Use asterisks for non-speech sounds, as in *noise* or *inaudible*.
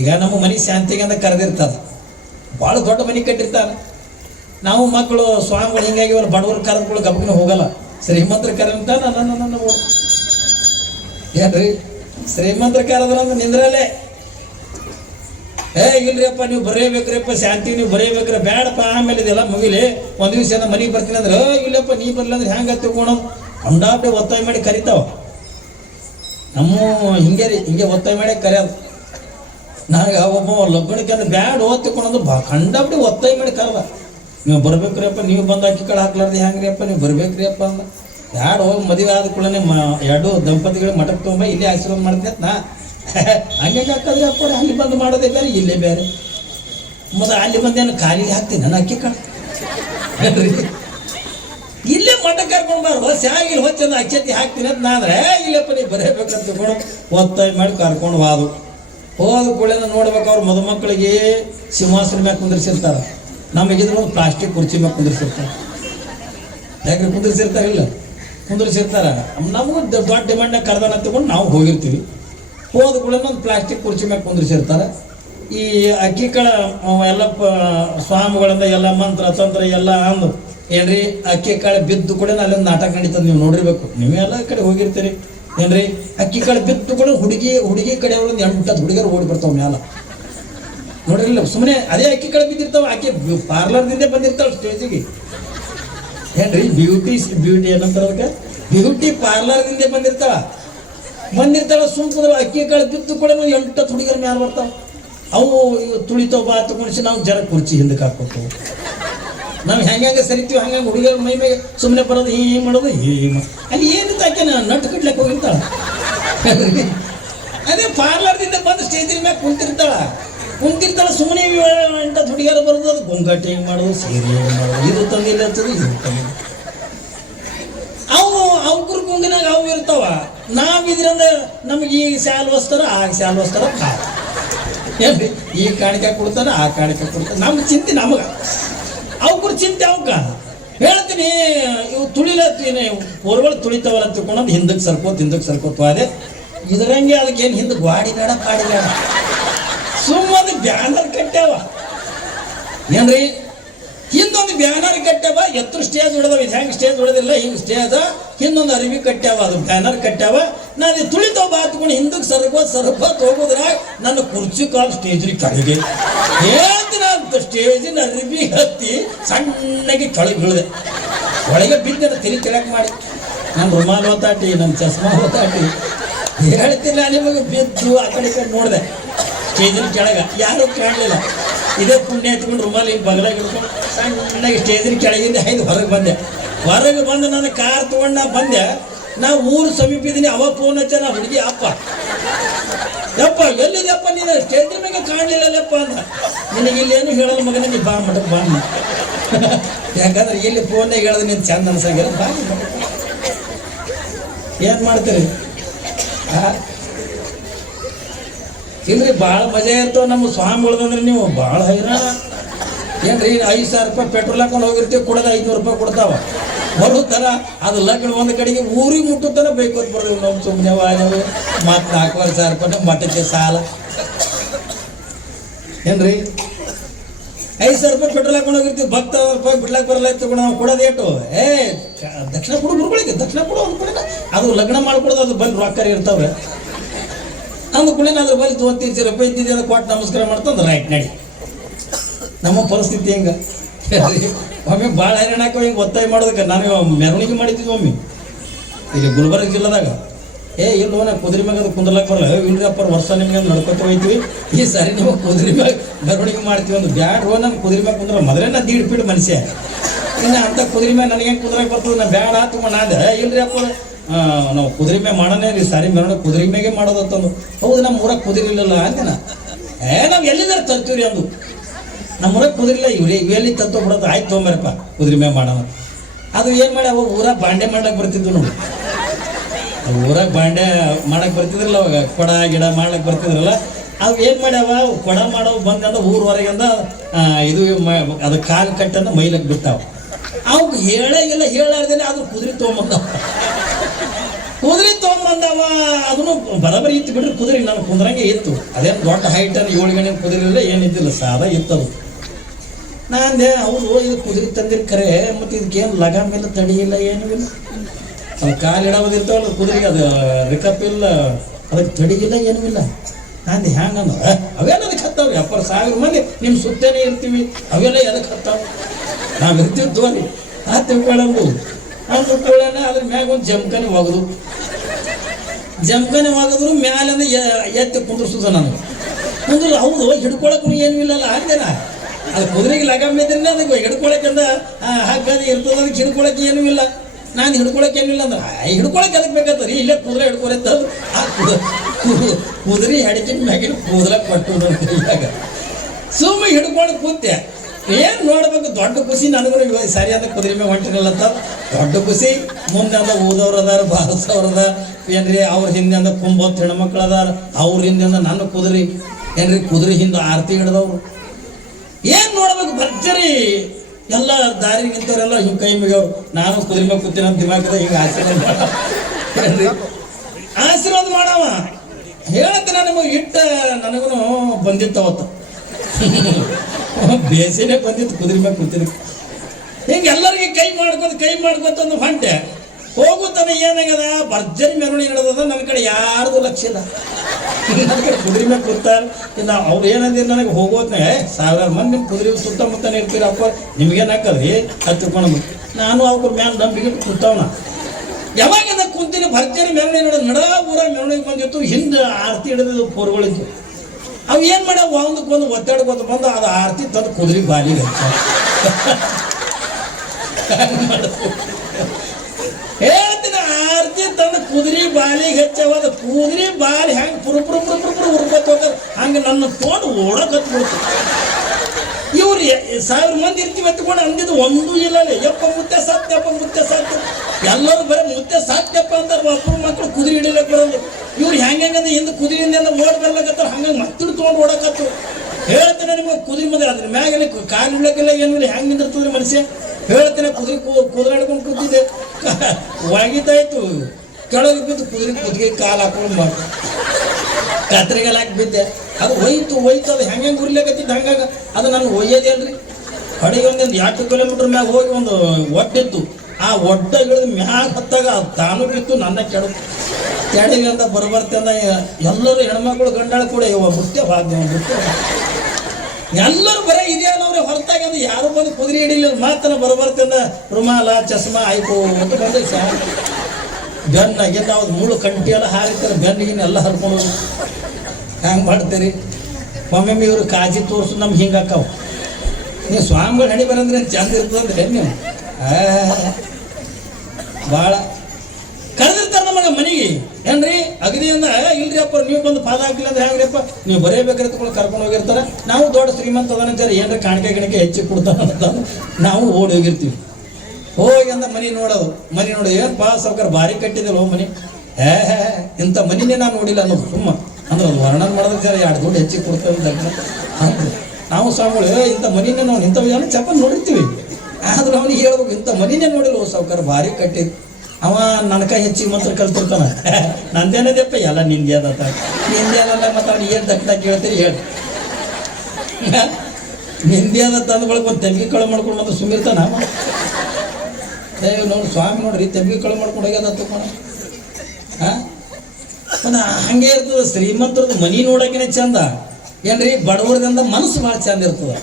ಈಗ ನಮ್ಮ ಮನೆ ಶಾಂತಿಗೆ ಅಂತ ಕರೆದಿರ್ತಾರೆ ಭಾಳ ದೊಡ್ಡ ಮನೆ ಕಟ್ಟಿರ್ತಾರೆ. ನಾವು ಮಕ್ಕಳು ಸ್ವಾಮಿಗಳು ಹಿಂಗಾಗಿ ಅವ್ರು ಬಡವರು ಕರೆದ್ಗಳು ಗಬ್ಬಕ್ಕೆ ಹೋಗಲ್ಲ. ಶ್ರೀಮಂತರ ಕರೆಂತ ನನ್ನ ನನ್ನ ಏನ್ರಿ? ಶ್ರೀಮಂತರ ಕರೆದ್ರ ಅಂದ್ರೆ ನಿಂದ್ರಲ್ಲೇ ಏ ಇಲ್ರಿಯಪ್ಪ ನೀವು ಬರೆಯಬೇಕ್ರಿಯಪ್ಪ ಶಾಂತಿ ನೀವು ಬರೆಯಬೇಕ್ರೆ ಬೇಡಪ್ಪ ಆಮೇಲೆ ಇದೆಲ್ಲ ಮುಗಿಲಿ. ಒಂದು ದಿವಸ ಏನೋ ಮನೆಗೆ ಬರ್ತೀನಿ ಅಂದ್ರೆ "ಏ, ಇಲ್ಲಪ್ಪ ನೀ ಬರ್ಲಿಲ್ಲ ಅಂದ್ರೆ ಹೆಂಗ ತಗೊಂಡು ಅಂಡಾಪಡೆ ಒತ್ತಾಯ ಮಾಡಿ ಕರಿತಾವ. ನಮ್ಮ ಹಿಂಗೆ ರೀ ಹಿಂಗೆ ಒತ್ತಾಯ ಮಾಡಿ ಕರೆಯೋದು. ನನಗೆ ಒಬ್ಬ ಲಬ್ಬಡಿಕೆ ಅಂದ್ರೆ ಬ್ಯಾಡ ಓದ್ ತಗೊಂಡು ಬಾ ಖಂಡಬಿಡಿ ಒತ್ತಾಯ ಮಾಡಿ ಕರೆದ. ನೀವು ಬರ್ಬೇಕ್ರಿಯಪ್ಪ, ನೀವು ಬಂದು ಅಕ್ಕಿ ಕಡೆ ಹಾಕ್ಲಾರ್ದು ಹೆಂಗ್ರಿಯಪ್ಪ ನೀವು ಬರ್ಬೇಕ್ರಿಯಪ್ಪ ಅಂದ. ಬ್ಯಾಡ, ಹೋಗಿ ಮದುವೆ ಆದ ಕೂಡಲೇ ಮ ಎರಡು ದಂಪತಿಗಳು ಮಠಕ್ಕೆ ತೊಗೊಂಬ ಇಲ್ಲೇ ಆಶೀರ್ವಾದ ಮಾಡ್ತೀನಿ ನಾ. *laughs* ಹಂಗೆ ಹಾಕಿದ್ರೆ ಅಪ್ಪ ಅಲ್ಲಿ ಬಂದು ಮಾಡೋದೇ ಬೇರೆ, ಇಲ್ಲೇ ಬೇರೆ. ಮತ್ತೆ ಅಲ್ಲಿ ಬಂದೇನು ಖಾಲಿಗೆ ಹಾಕ್ತೀನಿ ನಾನು ಅಕ್ಕಿ ಕಳ? *laughs* ಇಲ್ಲೇ ಮಠ ಕರ್ಕೊಂಡು ಬಾರ ಶಾಗಿಲ್ ಹೊಚ್ಚಂದ ಅಚ್ಚತಿ ಹಾಕ್ತೀನಿ ಅಂತ ನಾನು ಇಲ್ಲಪ್ಪ ನೀವು ಬರಬೇಕಂತ ಒತ್ತಾಯ ಮಾಡಿ ಕರ್ಕೊಂಡು ಹೋದು. ಹೋದ ಕೂಡಲೇ ನೋಡ್ಬೇಕು ಅವ್ರ ಮದುಮಕ್ಕಳಿಗೆ ಸಿಂಹಾಸನ ಮ್ಯಾಗ ಕುಂದಿರ್ಸಿರ್ತಾರ. ನಮಗೆ ಒಂದು ಪ್ಲಾಸ್ಟಿಕ್ ಕುರ್ಚಿ ಮ್ಯಾಗ ಕುಂದಿರ್ಸಿರ್ತಾರೆ. ಇಲ್ಲ? ಕುಂದಿರ್ಸಿರ್ತಾರಿಲ್ಲ ಕುಂದಿರ್ಸಿರ್ತಾರ. ನಮಗೂ ದೊಡ್ಡ ಡಿಮ್ಯಾಂಡ್ನಾಗ ಕರ್ದಾನ ತಗೊಂಡು ನಾವು ಹೋಗಿರ್ತೀವಿ. ಹೋದ ಕೂಡ ಒಂದು ಪ್ಲಾಸ್ಟಿಕ್ ಕುರ್ಚಿ ಮ್ಯಾಗ ಕುಂದಿರ್ಸಿರ್ತಾರೆ. ಈ ಅಕ್ಕಿ ಕಳ ಎಲ್ಲ ಸ್ವಾಮಿಗಳಿಂದ ಎಲ್ಲ ಮಂತ್ರ, ತಂತ್ರ ಎಲ್ಲ ಅಂದು. ಏನ್ರಿ, ಅಕ್ಕಿ ಕಾಳು ಬಿದ್ದು ಕೂಡ ಅಲ್ಲೊಂದು ನಾಟಕ ನಡೀತದೆ ನೀವು ನೋಡಿರ್ಬೇಕು. ಎಲ್ಲ ಕಡೆ ಹೋಗಿರ್ತೀರಿ. ಏನ್ರಿ? ಅಕ್ಕಿ ಕಾಳು ಕೂಡ ಹುಡುಗಿ ಹುಡುಗಿ ಕಡೆ ಒಂದು ಎಂಟು ಹುಡುಗರು ಓಡಿ ಬರ್ತಾವ ಮ್ಯಾಲ. ನೋಡಿರಲಿಲ್ಲ ಸುಮ್ಮನೆ ಅದೇ ಅಕ್ಕಿ ಕಾಳು ಬಿದ್ದಿರ್ತಾವ, ಆಕೆ ಪಾರ್ಲರ್ದಿಂದ ಬಂದಿರ್ತಾವ ಸ್ಟೇಜಿಗೆ. ಏನ್ರಿ ಬ್ಯೂಟಿ ಬ್ಯೂಟಿ ಏನಂತಾರ ಅದಕ್ಕೆ? ಬ್ಯೂಟಿ ಪಾರ್ಲರ್ದಿಂದ ಬಂದಿರ್ತಾವ ಬಂದಿರ್ತಾವ ಸುಮ್ಮನೆ ಅಕ್ಕಿ ಕಾಳು ಬಿತ್ತು ಕೂಡ ಹುಡುಗರ ಮ್ಯಾಲ ಬರ್ತಾವ. ಅವು ತುಳಿತಾವ ಬಾ ತಗೊಂಡಿಸಿ ನಾವು ಜರ ಕುರ್ಚಿ ಹಿಂದಕ್ಕೆ ಹಾಕ್ಕೊತೀವಿ ನಾವು ಹೆಂಗೆ ಸರಿತೀವಿ ಹಂಗಂಗೆ ಹುಡುಗರ ಮೈ ಮೇಲೆ ಸುಮ್ಮನೆ ಬರೋದು, ಹೀ ಮಾಡೋದು, ಹೀ ಅಲ್ಲಿ ತಾಕೆ ನಟ್ಟು ಕಟ್ಲಕ್ಕೆ ಹೋಗಿರ್ತಾಳ. ಅದೇ ಪಾರ್ಲರ್ದಿಂದ ಬಂದು ಸ್ಟೇಜಿನ ಮ್ಯಾಗ ಕುಂತಿರ್ತಾಳ. ಕುಂತಿರ್ತಾಳ ಸುಮ್ಮನೆ ಎಂಟ ಹುಡುಗಿಯರು ಬರೋದು, ಅದು ಗೊಂಗಾಟಿ ಹೆಂಗೆ ಮಾಡೋದು, ಸೀರೆ ಮಾಡೋದು, ಇದು ತಂದಿಲ್ಲ ಅಂತದ್ದು ಇದು ತಂದಿಲ್ಲ ಅವು ಅವ್ರ ಗುಂಗಿನಾಗ ಅವು ಇರ್ತಾವ. ನಾವ್ ಇದ್ರಿಂದ ನಮ್ಗೆ ಈಗ ಸ್ಯಾಲ್ ವಸ್ತಾರ ಆಗ ಸ್ಯಾಲ್ ವಸ್ತಾರ ಈ ಕಾಣಿಕೆ ಕೊಡ್ತಾರ, ಆ ಕಾಣಿಕೆ ಕೊಡ್ತಾರ. ನಮ್ಗೆ ಚಿಂತೆ ನಮಗ. ಅವ್ರ ಚಿಂತೆ ಅವಕ್ಕ ಹೇಳ್ತೀನಿ ಇವು ತುಳಿಲತ್ತೀನಿ ಕೋರ್ಗಳು ತುಳಿತವಲ್ಲ ತಿಳ್ಕೊಂಡು ಹಿಂದಕ್ಕೆ ಸರ್ಕೋತ್ ಹಿಂದಕ್ಕೆ ಸರ್ಕೋತ್ ಅದೇ ಇದರಂಗೆ ಅದಕ್ಕೆ ಏನು ಹಿಂದೆ ಗಾಡಿ ಬೇಡ ಪಾಡಿ ಬೇಡ ಸುಮ್ಮನೆ ಬ್ಯಾನರ್ ಕಟ್ಟ್ಯಾವ. ಏನ್ರಿ? ಹಿಂದೊಂದು ಬ್ಯಾನರ್ ಕಟ್ಟ್ಯಾವ ಎತ್ತು ಸ್ಟೇಜ್ ಹೊಡೆದವ ಇದು ಹೆಂಗೆ ಸ್ಟೇಜ್ ಹೊಡೆದಿಲ್ಲ ಹಿಂಗೆ ಸ್ಟೇಜ್ ಹಿಂದೊಂದು ಅರಿವಿ ಕಟ್ಟ್ಯಾವ, ಅದು ಬ್ಯಾನರ್ ಕಟ್ಟ್ಯಾವ. ನಾನು ತುಳಿತಾವ ಬಾತ್ಕೊಂಡು ಹಿಂದಕ್ಕೆ ಸರ್ಕೋತ್ ಸರ್ಕೋತ್ ಹೋಗೋದ್ರಾಗ ನನ್ನ ಕುರ್ಚಿ ಕಾಲು ಸ್ಟೇಜ್ರಿ ಕೆಳಗೆ. ಹೇಳ್ತೀನಿ ಸ್ಟೇಜಿನ ಅರಿವಿ ಹತ್ತಿ ಸಣ್ಣಗೆ ಕೆಳಗೆ ಬೀಳಿದೆ. ಒಳಗೆ ಬಿದ್ದ ತಿರಿ ಕೆಳಗೆ ಮಾಡಿ. ನನ್ನ ರುಮಾಲ್ ಹೊತ್ತಾಟಿ ನನ್ನ ಚಸ್ಮಾ ಹೊತ್ತಾಟಿ. ಹೇಳ್ತಿಲ್ಲ ನಿಮಗೆ, ಬಿದ್ದು ಆ ಕಡೆ ಕಡೆ ನೋಡಿದೆ. ಸ್ಟೇಜಿನ ಕೆಳಗೆ. ಯಾರು ಕಾಣಲಿಲ್ಲ ಇದೇ ಪುಣ್ಯ ಎತ್ಕೊಂಡು ರುಮಾಲ್ ಹಿಂಗೆ ಬಗಲಾಗ ಸಣ್ಣಗೆ ಸ್ಟೇಜಿನ ಕೆಳಗಿಂದ ಐದು ಹೊರಗೆ ಬಂದೆ. ಹೊರಗೆ ಬಂದು ನಾನು ಕಾರ್ ತಗೊಂಡು ನಾ ಬಂದೆ, ನಾ ಊರು ಸಮೀಪ ಇದ್ದೀನಿ ಅವ ಫೋನ್ ಹಚ್ಚ ನಾ ಹುಡುಗಿ, ಅಪ್ಪ. ಯಪ್ಪ, ಎಲ್ಲಿದೆಯಪ್ಪ ನೀನು? ಸ್ಟೇಜ್ ಮೇಲೆ ಕಾಣಲಿಲ್ಲಪ್ಪ ಅಂತ ನಿನಗೆ ಇಲ್ಲೇನು ಹೇಳಲ್ಲ ಮಗನ, ನೀ ಬಾ ಮಠಕ್ಕೆ ಬಾ ಅಂದ. ಯಾಕಂದ್ರೆ ಇಲ್ಲಿ ಫೋನ್ನಾಗ ಹೇಳಿದ್ರೆ ನೀನು ಚಂದ ಅನ್ಸಂಗಿಲ್ಲ. ಬಾ ಏನು ಮಾಡ್ತೀರಿ? ಇಲ್ರಿ ಭಾಳ ಮಜಾ ಇರ್ತಾವ ನಮ್ಮ ಸ್ವಾಮಿಗಳದಂದ್ರೆ ನೀವು ಭಾಳ ಹೈರಾಣ. ಏನ್ರಿ, ಐದು ಸಾವಿರ ರೂಪಾಯಿ ಪೆಟ್ರೋಲ್ ಹಾಕೊಂಡು ಹೋಗಿರ್ತೀವಿ, ಕೊಡೋದು ಐದುನೂರು ರೂಪಾಯಿ ಕೊಡ್ತಾವ. ಬರುತ್ತಾರ ಅದು ಲಗ್ನ ಒಂದು ಕಡೆಗೆ ಊರಿಗೆ ಮುಟ್ಟುತ್ತಾನ ಬೇಕು ಅಂತ ನಮ್ಮ ಸುಮ್ಮನೆ ವಾಯ್ದವು ಮತ್ತು ನಾಲ್ಕುವರೆ ಸಾವಿರ ರೂಪಾಯಿ ಮಠಕ್ಕೆ ಸಾಲ. ಏನ್ರಿ? ಐದು ಸಾವಿರ ರೂಪಾಯಿ ಪೆಟ್ರೋಲ್ ಹಾಕೊಂಡು ಹೋಗಿರ್ತೀವಿ. ಭಕ್ತ ರೂಪಾಯಿ ಬಿಡ್ಲಾಕ್ ಬರಲ್ಲ ಇತ್ತು ನಾವು ಕೊಡೋದು ಏಟು ಏ ದಕ್ಷಿಣ ಕೊಡು ಬರ್ಕೊಳಿಗೆ ದಕ್ಷಿಣ ಕೊಡು ಒಂದು ಕೊಡ ಅದು ಲಗ್ನ ಮಾಡ್ಕೊಡೋದು, ಅದು ಬಂದು ರೊಕ್ಕ ಇರ್ತಾವೆ ಅಂದ ಕೂಡ ಅದ್ರ ಬಳಿ ತೊಗೊಂತೀವಿ ರೂಪಾಯಿ ಇದ್ದಿದ್ದೆ ಕೊಟ್ಟು ನಮಸ್ಕಾರ ಮಾಡ್ತಂದ್ರೆ, ರೈಟ್, ನಡಿ. ನಮ್ಮ ಪರಿಸ್ಥಿತಿ ಹೆಂಗ? ಒಮ್ಮೆ ಭಾಳ ಹೈರಾಣ ಹಾಕೋ ಹಿಂಗೆ ಒತ್ತಾಯ ಮಾಡೋದಕ್ಕೆ ನಾನು ಮೆರವಣಿಗೆ ಮಾಡಿದ್ವಿ ಒಮ್ಮೆ. ಇಲ್ಲಿ ಗುಲ್ಬರ್ಗ ಜಿಲ್ಲಾದಾಗ, ಏ, ಇಲ್ಲ ನಾ ಕುದುರೆ ಮ್ಯಾಗ ಅದು ಕುಂದ್ರಲಕ್ಕೆ ಬರಲ್ಲ. ಇಲ್ರಿ ವರ್ಷ ನಿಮ್ಗೆ ನಡ್ಕೊತ ಹೋಯ್ತೀವಿ? ಈ ಸಾರಿ ನಿಮಗೆ ಕುದುರೆ ಮ್ಯಾಗ ಮೆರವಣಿಗೆ ಮಾಡ್ತೀವಿ ಒಂದು ಬ್ಯಾಡ್ ಹೋ ನಾನು ಕುದುರೆ ಮ್ಯಾಗ ಕುಂದ್ರ ಮೊದಲೇ ನಾ ದೀಡ್ ಪೀಡ್ ಮನುಷ್ಯ. ಇನ್ನು ಅಂತ ಕುದುರೆ ಮ್ಯಾಗ ನನಗೆ ಏನು ಕುದುರೆ ಬರ್ತದೆ? ನಾ ಬ್ಯಾಡ ತುಂಬ ನಾದೆ ಇಲ್ರಿ ಅಪ್ಪ ನಾವು ಕುದುರೆ ಮ್ಯಾಗ ಮಾಡೋಣ ರೀ ಸಾರಿ ಮೆರವಣಿಗೆ ಕುದುರೆ ಮ್ಯಾಗೆ ಅಂತಂದು ಹೌದು ನಮ್ಮ ಊರಾಗ ಕುದುರೆ ಇಲ್ಲಲ್ಲ ಅಂದಿನ ಏ, ನಾವು ಎಲ್ಲಿದ್ದಾರೆ ರೀ ಅಂದು? ನಮ್ಮ ಊರಾಗ ಕುದುರಿಲ್ಲ, ಇವ್ರಿ ಇವೆಲ್ಲಿ ತತ್ವ ಬಿಡೋದು. ಆಯ್ತು ತೊಗೊಂಬರಪ್ಪ, ಕುದುರೆ ಮ್ಯಾಗ ಮಾಡೋಣ. ಅದು ಏನು ಮಾಡಿ ಅವಾಗ ಊರಾಗ ಬಾಂಡೆ ಮಾಡಕ್ಕೆ ಬರ್ತಿದ್ವು ನೋಡಿ. ಊರಾಗ ಬಾಂಡೆ ಮಾಡಕ್ಕೆ ಬರ್ತಿದ್ರಲ್ಲ, ಅವಾಗ ಕೊಡ, ಗಿಡ ಮಾಡ್ಲಿಕ್ಕೆ ಬರ್ತಿದ್ರಲ್ಲ. ಅವು ಏನು ಮಾಡ್ಯಾವ ಕೊಡ ಮಾಡೋ ಬಂದಂದ ಊರವರೆಗಂದ ಹೊರಗಿಂದ ಇದು ಅದು ಕಾಲು ಕಟ್ಟಂದ ಮೈಲಕ್ಕೆ ಬಿಟ್ಟಾವ ಅವ್ ಹೇಳೇ ಇಲ್ಲ ಹೇಳಾರ್ದೇನೆ ಅದ್ರ ಕುದುರೆ ತೊಗೊಂಬಂದವ. ಕುದುರೆ ತೊಗೊಂಬಂದವ, ಅದನ್ನು ಬರಬರಿ ಇತ್ತು ಬಿಡ್ರಿ, ಕುದುರೆ. ನಾನು ಕುಂದ್ರಂಗೆ ಇತ್ತು. ಅದೇನು ದೊಡ್ಡ ಹೈಟ್ ಏಳು ಗಣಿ ಕುದುರೆ ಇಲ್ಲ ಏನಿದ್ದಿಲ್ಲ ಸಾದಾ ಇತ್ತದು. ನಾಂದೆ ಅವರು ಇದು ಕುದುರೆ ತಂದಿರ ಕರೆ, ಮತ್ತು ಇದಕ್ಕೇನು ಲಗಾಮ್ ಇಲ್ಲ ತಡಿ ಇಲ್ಲ, ಏನೂ ಇಲ್ಲ. ಅದು ಕಾಲು ಇಡೋದಿರ್ತಾವಲ್ಲ ಕುದುರೆಗೆ, ಅದು ರಿಕಪ್ ಇಲ್ಲ. ಅದಕ್ಕೆ ತಡಿ ಇಲ್ಲ, ಏನೂ ಇಲ್ಲ. ನಾನು ಹ್ಯಾಂಗ ಅವೆಲ್ಲ ಅದಕ್ಕೆ ಹತ್ತಾವ ಎಪ್ಪತ್ತು ಸಾವಿರ ಮಂದಿ ನಿಮ್ಮ ಸುತ್ತೇನೆ ಇರ್ತೀವಿ. ಅವೆಲ್ಲ ಎದಕ್ಕೆ ಹತ್ತಾವ ನಾವು ಇರ್ತೀವಿ ಆ ತಿಳ್ಕೊಳ್ಳೋದು ಆ ತಿಳ್ಕೊಳ್ಳೋಣ ಅದ್ರ ಮ್ಯಾಗ ಒಂದು ಜಮ್ಕನೆ ಒಗದು. ಜಮ್ಕನೆ ಒಗದ್ರು ಮ್ಯಾಲಿಂದ ಎ- ಎತ್ತಿ ಕುಂದ್ರಸುದ ನಾನು ಕುಂದ್ರ ಹೌದು ಹಿಡ್ಕೊಳಕ್ಕೂ ಏನೂ ಇಲ್ಲಲ್ಲ ಅಂದೇನ ಅದು ಕುದುರೆಗೆ ಲಗಾಮ್ ಇದ್ರೆ ಅದಕ್ಕೆ ಹಿಡ್ಕೊಳಕಂದ ಹಾಕದು ಇರ್ತದ, ಅದಕ್ಕೆ ಹಿಡ್ಕೊಳಕ್ಕೆ ಏನೂ ಇಲ್ಲ. ನಾನು ಹಿಡ್ಕೊಳಕ್ಕೆ ಏನೂ ಇಲ್ಲ ಅಂದ್ರೆ ಹಿಡ್ಕೊಳಕ್ಕೆ ಅದಕ್ಕೆ ಬೇಕಂತ ಇಲ್ಲೇ ಕುದುರೆ ಹಿಡ್ಕೊಳತ್ತ ಆ ಕುದುರೆ ಹಡಿಕಿನ ಮ್ಯಾಗಿನ ಕೂದಲ ಕೊಟ್ಟು ಇವಾಗ. ಸುಮ್ಮ ಹಿಡ್ಕೊಂಡು ಕೂತೆ. ಏನು ನೋಡ್ಬೇಕು, ದೊಡ್ಡ ಖುಷಿ ನನಗೂ ಇವಾಗ ಸರಿಯಾದ ಕುದುರೆ ಮೇಲೆ ಹೊಂಟಿರಲ್ಲ ಅಂತ. ದೊಡ್ಡ ಖುಷಿ, ಮುಂದೆ ಅಂದ ಓದೋರು ಅದಾರ ಬಾರಸವ್ರ ಅದ ಏನ್ರಿ, ಅವ್ರ ಹಿಂದೆ ಅಂದ ಕುಂಬತ್ತು ಹೆಣ್ಮಕ್ಳು ಅದಾರ. ಅವ್ರ ಹಿಂದೆ ಅಂದ ನನ್ನ ಕುದುರೆ. ಏನ್ರಿ, ಕುದುರೆ ಹಿಂದೆ ಆರತಿ ಹಿಡ್ದವ್ರು. ಏನ್ ನೋಡ್ಬೇಕು ಭರ್ಜರಿ? ಎಲ್ಲ ದಾರಿ ನಿಂತವರೆಲ್ಲ ಹಿಂಗ್ ಕೈ ಮುಗಿಯವ್ರು ನಾನು ಕುದುರೆ ಮೇಲೆ ಕೂತೀನಿ ಅಂತ ದಿಮಾಕದ ಹಿಂಗ ಆಶೀರ್ವಾದ? ಆಶೀರ್ವಾದ ಮಾಡವ. ಹೇಳ್ತೀನಿ ನಿಮಗೆ, ಇಟ್ಟ ನನಗೂ ಬಂದಿತ್ತು ಅವತ್ತು. ಬೇಸಿನೇ ಬಂದಿತ್ತು ಕುದುರೆ ಮೇಲೆ ಕೂತಿನ ಹಿಂಗೆ ಎಲ್ಲರಿಗೆ ಕೈ ಮಾಡ್ಕೊತ ಕೈ ಮಾಡ್ಕೊತ ಒಂದು ಹೊಂಟೆ. ಹೋಗುತ್ತಾನೆ ಏನಾಗ್ಯದ? ಭರ್ಜರಿ ಮೆರವಣಿಗೆ ನಡೆದದ ನನ್ನ ಕಡೆ ಯಾರ್ದು ಲಕ್ಷ್ಯ ಇಲ್ಲ. ನನ್ನ ಕಡೆ ಕುದುರೆ ಮೇಲೆ ಕೂತಾರ ಇಲ್ಲ ಅವ್ರು ಏನಂದಿರ ನನಗೆ ಹೋಗೋದ್ನೆ ಸಾವಿರಾರು ಮಂದಿ ನಿಮ್ಮ ಕುದುರೆ ಸುತ್ತಮುತ್ತನೇ ಇರ್ತೀರಪ್ಪ ನಿಮ್ಗೇನು ಹಾಕದ್ರಿ? ಹತ್ತಿಕೊಂಡು ನಾನು ಅವ್ರ ಮ್ಯಾಲ ನಂಬಿಕೆ ಕೂತವನ. ಯಾವಾಗಿಂದ ಕುಂತೀನಿ ಭರ್ಜರಿ ಮೆರವಣಿಗೆ ನಡೆದ ನಡ ಊರ ಮೆರವಣಿಗೆ ಬಂದಿತ್ತು, ಹಿಂದೆ ಆರತಿ ಹಿಡಿದು ಪೋರ್ಗಳಿದ್ದು ಅವು ಏನು ಮಾಡ್ಯಾವ? ಒಂದಕ್ಕೊಂದು ಒತ್ತಡ ಬಂದು, ಅದು ಆರತಿ ತಂದು ಕುದುರೆ ಬಾಲಿಗೆ ಹೇಳ್ತೀನಿ, ಆರತಿ ತಂದು ಕುದುರೆ ಬಾಲಿಗೆ ಹೆಚ್ಚವಾದ ಕುದುರೆ ಬಾಲಿ ಹೆಂಗ್ ಪುರು ಪುರು ಪುರು ಪುರು ಪುರು ಉರ್ಕೊತ ಹೋಗ್ತಾರೆ ಹಂಗೆ ನನ್ನ ತೊಗೊಂಡು ಓಡಕತ್ಬಿಡ್ತು ಇವ್ರು ಎ- ಸಾವಿರ ಮಂದಿ ಇರ್ತೀವಿ ಎತ್ಕೊಂಡು, ಅಂದಿದ್ದು ಒಂದೂ ಇಲ್ಲ ಎಪ್ಪ ಯಪ್ಪ ಮುತ್ತೆ ಸತ್ಯಪ್ಪ ಮುತ್ತೆ ಸತ್ಯ ಎಲ್ಲರೂ ಬರೀ ಮುತ್ತೆ ಸತ್ಯಪ್ಪ ಅಂತಾರೆ ಒಬ್ಬರು ಮಕ್ಕಳು ಕುದುರೆ ಹಿಡಿಲಕ್ಕೆ ಬರೋದು. ಇವ್ರು ಹೆಂಗೆ ಹೆಂಗಂದ್ರೆ ಹಿಂದೆ ಕುದುರೆಯಿಂದ ಓಡ್ ಬರ್ಲಕತ್ತಾರ ಹಂಗೆ ಮತ್ತಳು ತೊಗೊಂಡು ಓಡಕತ್ತು ಹೇಳ್ತೀನಿ ನಿಮಗೆ, ಕುದುರೆ ಮುಂದೆ ಅದ್ರ ಮ್ಯಾಗೆಲ್ಲ ಕಾಲು ಇಡ್ಲಕ್ಕೆಲ್ಲ ಏನು ಹೆಂಗೆ ನಿಂದಿರ್ತದ್ರಿ ಮನುಷ್ಯ? ಹೇಳ್ತೇನೆ ಕುದುರೆ ಕುದುರಾಡ್ಕೊಂಡು ಕೂತಿದ್ದೆ. ಒಗಿತಾಯ್ತು ಕೆಳಗೆ ಬಿದ್ದು ಕುದುರೆ ಕುದುರೆ ಕಾಲು ಹಾಕೊಂಡು ಮಾಡ ಕತ್ರಿಗೆಲ್ಲ ಹಾಕಿ ಬಿದ್ದೆ. ಅದು ಹೋಯ್ತು ಹೋಯ್ತು. ಅದು ಹೆಂಗೆ ಉರ್ಲಿಕ್ಕಿದ್ದು ಹಂಗಾಗ. ಅದು ನಾನು ಒಯ್ಯೋದೇ ಅಲ್ರಿ. ಕಡೆಗೆ ಒಂದೊಂದು ಎರಡು ಕಿಲೋಮೀಟ್ರ್ ಮ್ಯಾಗ ಹೋಗಿ ಒಂದು ಒಟ್ಟಿತ್ತು ಆ ಒಡ್ಡ ಇಳಿದು ಮ್ಯಾಗ ಹತ್ತಾಗ ತಾನು ಬಿತ್ತು, ನನ್ನ ಕೆಡ ಕೆಡವಿ ಅಂತ ಬರಬರ್ತೆ ಅಂದ. ಎಲ್ಲರೂ ಹೆಣ್ಮಕ್ಳು ಗಂಡಾಳ ಕೂಡ ಇವ ಮುತ್ತೆ ಬಾದ್ಯ ಮುತ್ತೆ ಎಲ್ಲರೂ ಬರೇ ಇದೆಯಾ ಅನ್ನೋರೆ ಹೊರತಾಗ ಅದು ಯಾರು ಬಂದು ಕುದುರೆ ಹಿಡಿಲಿಲ್ಲ ಮಾತನ ಬರಬರ್ತಿಂದ ರುಮಾಲ, ಚಸ್ಮಾ ಆಯ್ತು ಅಂತ ಬಂದೆ ಬೆನ್ನ ಬೆನ್ನಾಗೆ ಅವ್ರು ಮೂಳು ಕಂಟಿ ಎಲ್ಲ ಹಾರಿತಾರೆ ಬೆನ್ನಿಗಿನ ಎಲ್ಲ ಹರ್ಕೊಂಡು ಹ್ಯಾಂಗೆ ಮಾಡ್ತೀರಿ? ಒಮ್ಮೊಮ್ಮೆ ಇವರು ಕಾಜಿ ತೋರಿಸು, ನಮ್ಗೆ ಹಿಂಗೆ ನೀವು ಸ್ವಾಮಿಗಳು ಹಣಿ ಬರಂದ್ರೆ ಚಂದ ಇರ್ತದಂದ್ರೆ ನೀವು? ಭಾಳ ಕರೆದಿರ್ತಾರೆ ನಮಗೆ ಮನೆಗೆ. ಏನ್ರಿ? ಅಗದಿಯಿಂದ ಇಲ್ರಿ ಅಪ್ಪ ನೀವು ಬಂದು ಪಾದ ಹಾಕಿಲ್ಲ ಅಂದ್ರೆ ಹೆಂಗ್ರಿಪ್ಪ ನೀವು ಬರೇಬೇಕಾದ್ರೆ ತಗೊಂಡು ಕರ್ಕೊಂಡು ಹೋಗಿರ್ತಾರೆ. ನಾವು ದೊಡ್ಡ ಶ್ರೀಮಂತ ಅದಾನಂತಾರೆ ಏನ್ರ ಕಾಣಿಕೆ ಗಿಣಿಕೆ ಹೆಚ್ಚಿಗೆ ಕೊಡ್ತಾನೆ ಅಂತ ನಾವು ಓಡಿ ಹೋಗಿರ್ತೀವಿ. ಹೋಗಿ ಅಂದ ಮನಿ ನೋಡೋದು. ಮನಿ ನೋಡಿ, ಏನ್ ಪಾ ಸಾವ್ಕಾರ ಭಾರಿ ಕಟ್ಟಿದಲ್ಲ ಹೋ ಮನಿ. ಹೇ ಇಂಥ ಮನಿನೇ ನಾನು ನೋಡಿಲ್ಲ ಅನ್ನೋದು ಸುಮ್ಮ. ಅಂದ್ರೆ ಅದು ವರ್ಣನ ಮಾಡೋದಕ್ಕೆ ಸರ್ ಎರಡು ದುಡ್ಡು ಹೆಚ್ಚಿಗೆ ಕೊಡ್ತೇವೆ ಅಂತ. ನಾವು ಸ್ವಾಮಿಗಳು ಇಂಥ ಮನಿನೇ ನಾವು ಇಂಥ ಜನ ಚಪ್ಪಲ್ ನೋಡಿರ್ತೀವಿ. ಆದ್ರೆ ಅವನಿಗೆ ಹೇಳ್ಬೇಕು, ಇಂಥ ಮನಿನೇ ನೋಡಿಲ್ಲ ಓ ಸಾವ್ಕಾರ ಭಾರಿ ಕಟ್ಟಿದ್. ಅವ ನನಕ ಹೆಚ್ಚಿ ಮಾತ್ರ ಕಲ್ತಿರ್ತಾನ. *laughs* ನಂದೇನದಪ್ಪ ಎಲ್ಲ ನಿಂದೆ ಅದ ನಿಂದೆ ಅದಲ್ಲ ಮತ್ತೆ ಅವ್ನು ಏನು ದಕ್ಕ ಕೇಳ್ತೀರಿ ಹೇಳಿ. *laughs* ನಿಂದೆ ಅದ ತಂದ ಬಳಕ ಒಂದು ತೆಂಗಿ ಕಳು ಮಾಡ್ಕೊಂಡು ಮತ್ತೆ ಸುಮ್ಮಿರ್ತಾನ ಅವ. ಏ, ನೋಡಿ ಸ್ವಾಮಿ ನೋಡ್ರಿ ತೆಂಗಿ ಕಳು ಮಾಡ್ಕೊಂಡು ಹೋಗ್ಯದ ತಗೊಂಡ ಹಾಂ? ಒಂದು ಹಂಗೆ ಇರ್ತದೆ ಶ್ರೀಮಂತರದ್ದು ಮನಿ ನೋಡೋಕೆ ಚಂದ. ಏನ್ರಿ, ಬಡವರದಿಂದ ಮನಸ್ಸು ಭಾಳ ಚಂದ ಇರ್ತದೆ.